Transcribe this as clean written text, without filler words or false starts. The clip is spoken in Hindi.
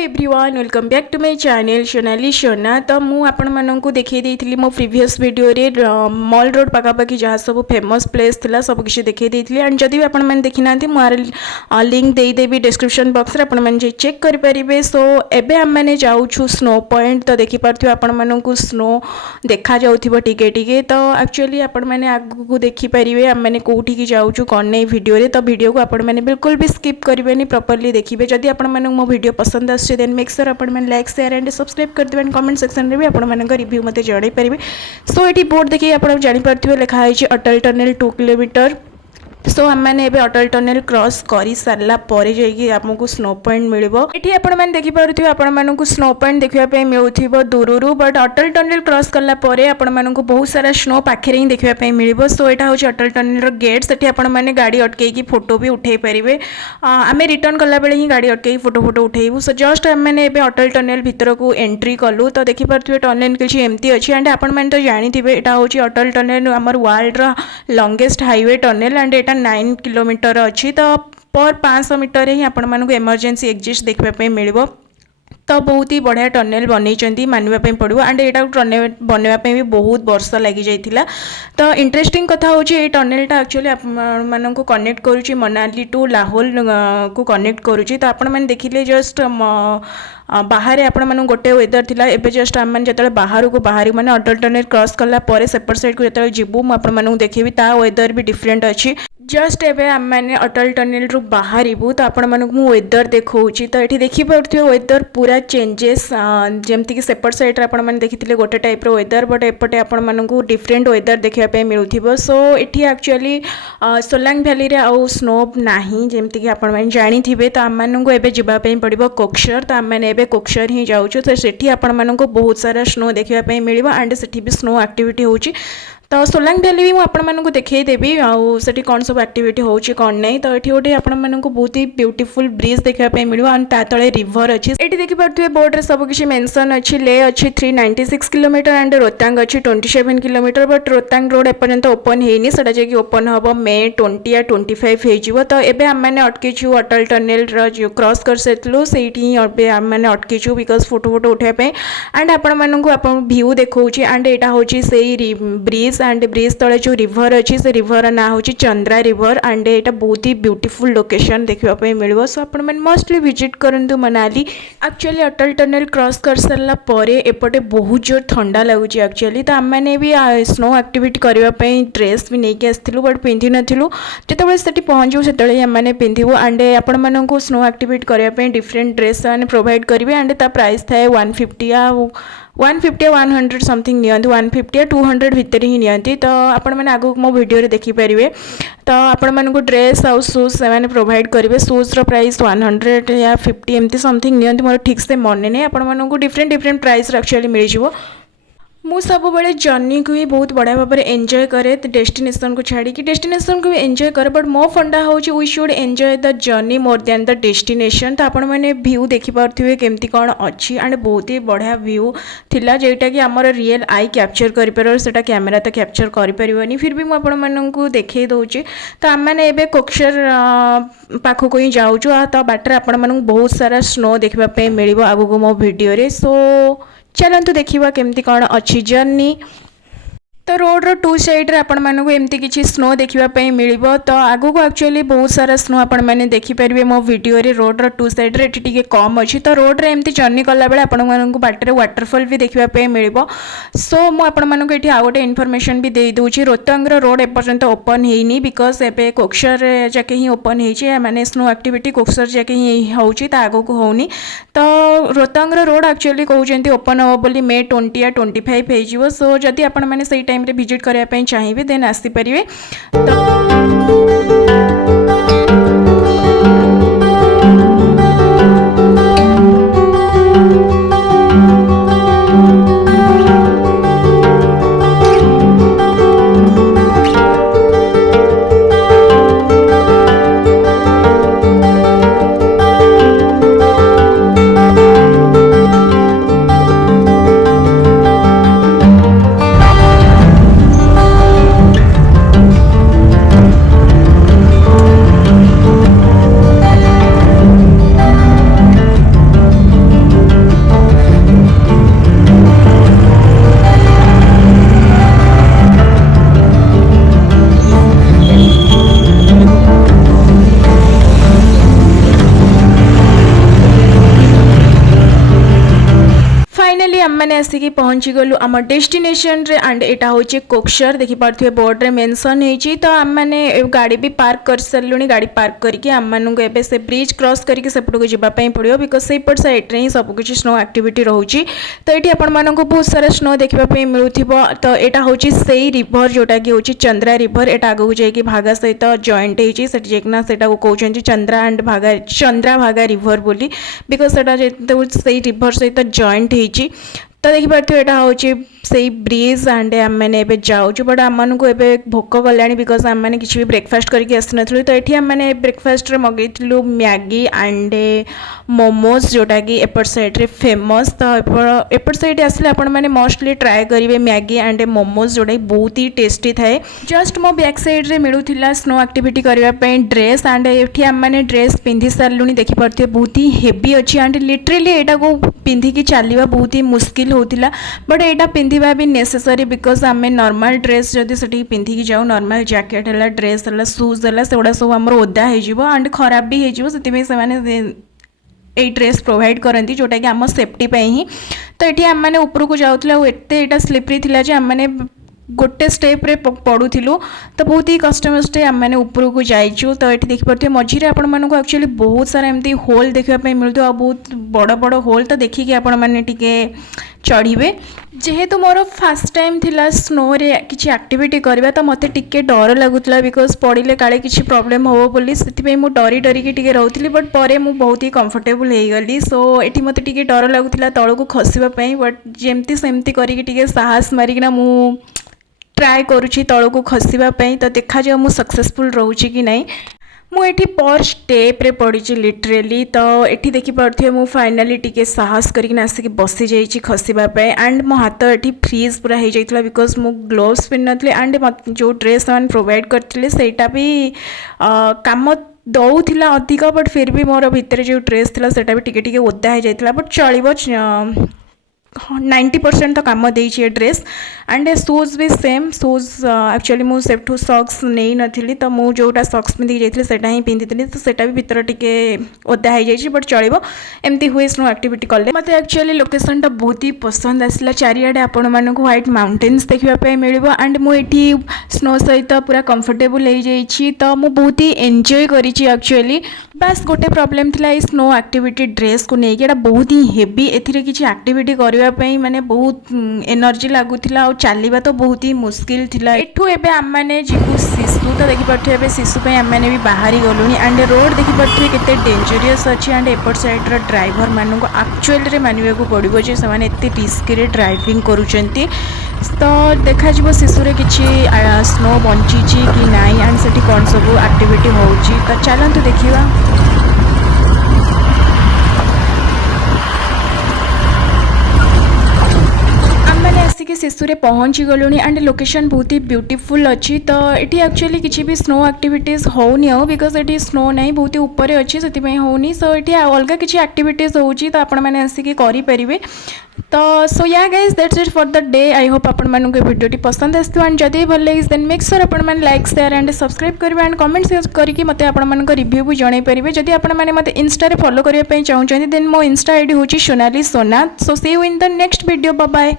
Everyone welcome back to my channel Sonali Sona. तो मुझे आपण मानक देखी देती मो प्रीवियस वीडियो रे मॉल रोड पखापाखि जहाँ सब फेमस प्लेस थिला सब किसी देखी देती एंड जदि भी आपण मैंने देखी ना मुझे लिंक देदेवी डिस्क्रिप्शन बॉक्स रे आपण मैंने चेक करेंगे। सो एबे हम मैंने जाऊँ स्नो पॉइंट। तो देखिपे आपण मानक स्नो देखा जाउथिबो टिके टिके। तो एक्चुअली आपण मैंने आगु देखिपारे आम मैंने कौटी की जाऊँ कौन नहीं वीडियो रे। तो वीडियो को आपण मैंने बिल्कुल भी स्किप करेंगे प्रॉपर्ली देखिए। जदि आपण मानक मो वीडियो पसंद आसे देन मेक श्योर आपण मैंने लाइक शेयर एंड सब्सक्राइब कर देबे। कमेंट सेक्शन में भी आपण मानक रिव्यू मते जणाई परिबे। सो एटी बोर्ड देखिए आपण जानि परथिबे लिखा है अटल टनल 2 किलोमीटर। सो आम मैंने अटल टनल क्रॉस कर सारा आमको स्नो पॉइंट मिल ये देखिपे आपण स्नो पॉइंट देखापी मिलूब दूर। बट अटल टनल क्रॉस कलापर आपण बहुत सारा स्नो पाखे ही देखापी मिल। सो यहाँ हूँ अटल टनल गेट से आपने गाड़ी अटकई फोटो भी उठे पारे। आम रिटर्न कला बेले ही गाड़ी अटकई फोटो फोटो उठेबू। सो जस्ट आमने अटल टनल भीतर को एंट्री कलु। तो देखिपे टनल किसी एमती अच्छी एंड आपण मैंने तो जानी यहाँ हूँ अटल टनल आम world longest highway tunnel and 9 kilometre अच्छी। तो पर 500 मीटर ही आपण मानक इमरजेंसी एग्जिट देखापी मिल। तो बहुत ही बढ़िया टनल बनई मानवाई पड़ो एंड यहाँ टनल बनवाई भी बहुत वर्ष लगी जाइथिला। तो इंटरेस्टिंग कथा हूँ ये टनलटा एक्चुअली मान कनेक्ट करुच्ची मनाली टू लाहौल को कनेक्ट करुच्ची। तो आपण मैंने देखिले जस्ट बाहर आपण मन गोटे वेदर थिला एबे जस्ट आम मैंने जो बाहर को बाहर मैंने अटल टनल क्रॉस कला सेपट साइड को जो जीवू मुझे देखी ता वेदर भी डिफरेंट अच्छी। जस्ट एबे आम मैंने अटल टनल रु बाहरबू। तो आपण मानक मु वेदर देखौची। तो ये देखिपे वेदर पूरा चेंजेस जमती कि सेपट साइड आपण मैंने देखी गोटे टाइप रो वेदर बट एपटे आपण मानक डिफरेंट वेदर देखापी मिलूब। सो ये एक्चुअली सोलांग भैली रे आउ स्नो नाही जमती कि आपण मैंने जानी थे। तो आम मानक एबे जिबापई पड़िबो कोक्सर। तो आम मैंने कोक्सर ही जाऊँ। तो सेठी आपण मानक बहुत सारा स्नो देखापी मिल एंड सेठी भी स्नो एक्टिविटी होची। तो सोलांग भैली भी मुझे देखईदेवी आठी कौन सब एक्टिविटी होची कौन नहीं। तो ये गोटे आपण मानक बहुत ही ब्यूटीफुल ब्रिज देखापी मिल एंड ता तले रिवर अच्छी। ये देखिपे बोर्ड रे सब किसी मेंशन अच्छी। ले अच्छी 396 किलोमीटर एंड रोहतांग अच्छी 27 किलोमीटर। बट रोहतांग रोड एपर्यंत ओपन होनी से जाकि ओपन हम मे 20 या 25 हो। तो ये आम मैंने अटकीचु अटल टनल जो क्रॉस कर सारूँ से आम मैंने अटकीचु बिकज फोटो फोटो उठापी एंड आपण मानक भ्यू देखौची एंड यहाँ हूँ से ब्रिज एंड ब्रिज तले जो रिवर अच्छी से रिवर ना हूँ चंद्रा रिवर एंड यहाँ बहुत ही ब्यूटीफुल लोकेशन देखापी मिल। सो आप मस्टली विजिट करूँ मनाली। एक्चुअली अटल टनल क्रॉस कर सारा एपटे बहुत जोर ठंडा लगुच एक्चुअली। तो आम मैंने भी स्नो एक्टिविटी करने ड्रेस भी नहीं आसलु बट पिंधि नु जो से पहुँचू से आम पिंधु एंड आपण मानक स्नो एक्टिविटी करने डिफरेंट ड्रेस मैंने प्रोवाइड करेंगे एंड ता प्राइस थाए 150 या 100 समथिंग नियंती 150 या 200 भितर ही नियंती। तो आपण मैंने आगो मो वीडियो रे देखिपारे। तो आपण मानक ड्रेस आउ शूज से प्रोवाइड करेंगे। शूज रो प्राइस 100 या 50 एमती समथिंग नियंती मोर ठीक से मन नहीं। आपण मानक डिफरेंट डिफरेंट प्राइस एक्चुअली मिल जाव। मु सब बड़े जर्नी को भी बहुत बढ़िया भाव में एंजॉय करे डेस्टिनेशन को छाड़ी कि डेस्टिनेशन को भी एंजॉय करे। बट मो फंडा हूँ we should enjoy the journey more than the destination. तो आपण मैंने व्यू देखिपे केमती कौन अच्छी एंड बहुत ही बढ़िया व्यू थिला जोटा कि आमर रियल आई कैप्चर कर सेटा कैमेरा तो कैप्चर करें फिर भी मुझे देखे दूसरी। तो आम मैंने एबे कोक्सर पाखक ही जाऊँ। तो बाटर आपण मानक बहुत सारा स्नो देखापी मिल आगू मो वीडियो रे। सो चलतु देखा केमती कौन अच्छी जर्नी। तो रोड रो टू साइड रे आपण मानक एमती किछि स्नो देखापी मिल। तो आगो को एक्चुअली बहुत सारा स्नो आपण मैंने देखिपारे मो वीडियो रे। रोड रो टू साइड रे टिके कम अच्छी। तो रोड रे एमती जर्नी कला बेले आपण मानक बाटर वाटरफॉल भी देखापी मिल। सो मु आपण मानक एठी आ गोटे इनफॉरमेशन भी दे दूची रोहतांग रो रोड एपर्यंत ओपन हेनी बिकज एबे कोक्सर जाके ही ओपन हेची माने स्नो एक्टिविटी कोक्सर जाके ही होची ता आगो को होनी। तो रोहतांग रो रोड एक्चुअली कहउचंती ओपन हो बोली मे 20 या 25 हो। सो जदि आपण माने सही टाइम रे विजिट करने चाहिए देन आसी परिवे। फाइनाली आम मैंने आसिक पहुँची गलु आम डेस्टिनेशन रे एंड एटा होचे कोक्सर देखि पार्थिबे बोर्ड रे मेंशन हेची। तो आम मैंने गाड़ी भी पार्क कर सारूँ गाड़ी पार्क करके आम मानू एबे से ब्रिज क्रॉस करके सेपटू जावाई पड़ो बिकज सेपट साइड रे ही सबकि स्नो एक्टिविटी रोचे। तो ये आपण मानक बहुत सारा स्नो देखापी मिलूथिबो। तो यहाँ हूँ से रिभर जोटा कि हूँ चंद्रा रिभर एटा आगू जाकि भागा सहित जॉइंट होती से कहते चंद्रा एंड भागा चंद्रा भागा रिभर बोली बिकज से रिभर सहित जॉइंट होती। तो देखिए यहाँ हूँ से ब्रिज एंड आम मैंने जाऊँ बट आम को भोक गला बिकज आम मैंने किसी भी ब्रेकफास्ट करके आसी नु। तो ये आम मैंने ब्रेकफास्ट मगेलु मैगी एंड मोमोज जोटा कि एपट साइड रे फेमस। तो एपट साइड आसले आपण मैंने मोस्टली ट्राए करेंगे मैगी एंड मोमोज जोटा बहुत ही टेस्टी थाए। जस्ट मो बैक साइड रे मिलूला स्नो एक्टिविटी करने ड्रेस एंड ये आम मैंने ड्रेस पिंधि सारूँ देखिपे बहुत ही हेवी अच्छी एंड लिटरेली यहाँ को पिंधिकी चलवा बहुत ही मुस्किल होता बट यहाँ पिंधा भी नेसेसरी बिकज आम नॉर्मल ड्रेस जदि से पिंधिकी जाऊ नॉर्मल जैकेट है ड्रेस है शूज है सेगुड़ा सब आम ओदा हो एंड खराब भी हो ड्रेस प्रोवाइड करती जोटा कि आम सेफ्टी ही। तो ये आम मैंने उपरको जाऊँ एत स्लीपरी थी जे आम मैंने गोटे स्टेप रे पड़ूलु। तो बहुत ही कष्टे आम मैंने उपरको जाइचु। तो ये देखिपे मझीरे आपण मानक एक्चुअली बहुत सारा एमती होल देखापी मिलता आ बहुत बड़ बड़ होल। तो देखिए आपण मैंने टिके चढ़े जेहेतु मोर फास्ट टाइम थिला स्नो रे किसी एक्टिविटी करवा तो मत टिके डर लगुला बिकज पड़े काले किसी प्रॉब्लम हो बोली से मुझे डरी डरिकी टिके रोली बट पर मुझे बहुत ही कंफर्टेबल हो गली। सो ये मत टिके डर लगुला तल को खसवाई बट जमती सेमती करके साहस मारिकिना मु ट्राए करुँची तल को खसवाई। तो देखा जाओ मुझे सक्सेसफुल रोचे कि नहीं। मुझे पर स्टेप रे पड़ी लिटरेली। तो ये देखिपे मुझे फाइनाली टिके साहस करके आसिक बसी जाइए खसवाई एंड मो हाथ ये फ्रीज पूरा हो जाता बिकज मु ग्लोव्स पिन नी एंड जो ड्रेस मैंने प्रोवाइड करते सेटा भी काम दौला अधिक बट फिर भी मोर भितर जो ड्रेस थी सेटा भी टिके ओदा हो जाता बट चलो 90% तो काम देइए ड्रेस एंड शूज भी सेम शूज एक्चुअली मुझे सेफ्टू सक्स नहीं नी। तो मुझे जोटा सक्स पिंधि जाइए सेटा ही पिंधि तो सेटा भी भितर टिके ओदा हो जाइए बट चलो एमती हुए स्नो एक्टिविटी कले। मत एक्चुअली लोकेशन बहुत ही पसंद आसला चारिआडे आपण मानक व्हाइट माउंटेन्स देखापी मिल एंड मुझे स्नो सहित पूरा कंफर्टेबल हो जाइए। तो मुझे बहुत ही एंजॉय करी एक्चुअली। बास गोटे प्रॉब्लम थिला ये स्नो एक्टिविटी ड्रेस को लेकिन बहुत ही हेवी एथिरे किसी एक्टिविटी करने माने बहुत एनर्जी लगुला और चलवा तो बहुत ही मुस्किल थिला। एठू एबे आम मैंने जीवु शिशु। तो देखिपे शिशु आम मैंने भी बाहरी गलुनी एंड रोड देखिपे केते डेंजरियस अच्छी एंड एपट साइड ड्राइवर मानक एक्चुअली मानवा को पड़ो जे से रिस्की ड्राइविंग करुँच। तो देखा शिशु रे किछि स्नो बंची कि नाई एंड से कौन सब एक्टिविटी होउची। तो चलतु देखिवा। आसिक शिशु रे पहुँची गलुनी एंड लोकेशन बहुत ही ब्यूटीफुल अच्छी। तो ये एक्चुअली किसी भी स्नो एक्टिविटीज होनी हो बिकज ये स्नो नहीं बहुत ही ऊपर अच्छी से होनी। सो ये अलग किसी एक्टिविटीज होची तो आपण मैंने आसिक करें। तो सो yeah guys that's it for the day. I hope आपण मानक वीडियोटी पसंद आसो एंड जदि भल लगे देन मेक श्योर आपण मैंने लाइक शेयर एंड सब्सक्राइब करेंगे एंड कमेंट करके मत आपण रिव्यू भी जन पारे। जदि आपण मैंने मत इंस्टा फॉलो करने चाहते देन मो इंस्टा आईडी हूँ Sonali Sona. So see you in the next video. Bye bye.